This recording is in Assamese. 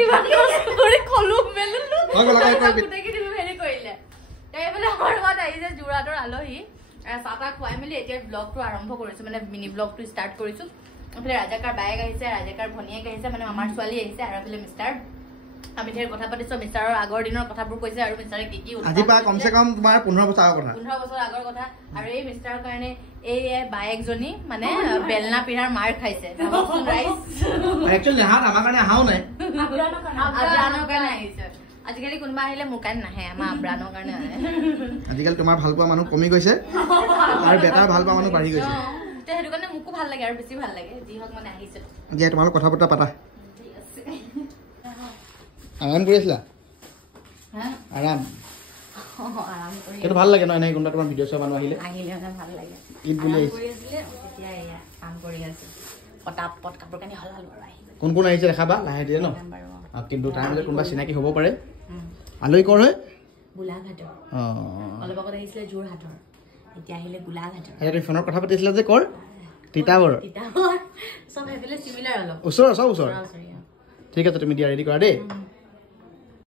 ইমান কষ্ট কৰি খলু মেললো গোটেই দিন হেৰি কৰিলে এইফালে আমাৰ ঘৰত আহিছে যোৰাটোৰ আলহী চাহ খুৱাই মেলি এতিয়া ব্লগটো আৰম্ভ কৰিছো মানে মিনি ব্লগটো ষ্টাৰ্ট কৰিছো এইফালে ৰাজাকাৰ বায়েক আহিছে ৰাজাকাৰ ভনীয়েক আহিছে মানে আমাৰ ছোৱালী আহিছে আৰু এইফালে মিষ্টাৰ আমি ধেৰ কথা পাতিছো মিষ্টাৰৰ আগৰ দিনৰ কথাবোৰ কৈছে আৰু মিষ্টাৰে কি কি আজি পা কমসে কম তোমাৰ 15 বছৰ আগৰ কথা 15 বছৰ আগৰ কথা আৰু এই মিষ্টাৰৰ কাৰণে এই বায়েকজনী মানে বেলনা পিৰাৰ মাৰ খাইছে ভাবকচোন ৰাইজ একচুয়ালি হাত আমাৰ কাৰণে আহাও নাই আব্ৰানৰ কাৰণে আহিছে আজিকালি কোনবা আহিলে মোৰ কাৰণে নাহে আমাৰ আব্ৰানৰ কাৰণে আহে আজিকালি তোমাৰ ভাল পোৱা মানুহ কমি গৈছে আৰু বেটাৰ ভাল পোৱা মানুহ বাঢ়ি গৈছে তে হেতু কাৰণে মোকো ভাল লাগে আৰু বেছি ভাল লাগে যি হক মানে আহিছে যে তোমালোক কথা বতৰা পাতা ঠিক আছে আৰাম কৰি আছিলা হা আৰাম আৰাম কৰি কিন্তু ভাল লাগে ন এনে কোনটা তোমাৰ ভিডিঅ' চোৱা মানুহ আহিলে মানে ভাল লাগে ঈদ বুলি আহিছে কৰি আছিলে তেতিয়া এয়া কাম কৰি আছে পটাপট কাপোৰ কানি হলাল আৰু আহিব কোন কোন আহিছে দেখাবা লাহে দিয়ে ন কিন্তু তাৰ মাজত কোনোবা চিনাকি হ'ব পাৰে আলহী কৰ হয় গোলাঘাটৰ অলপ আগত আহিছিলে যোৰহাটৰ এতিয়া আহিলে গোলাঘাটৰ আৰু তুমি ফোনত কথা পাতিছিলা যে কৰ তিতাবৰ চব সেইফালে চিমিলাৰ অলপ ওচৰ ঠিক আছে তুমি দিয়া ৰেডি কৰা দেই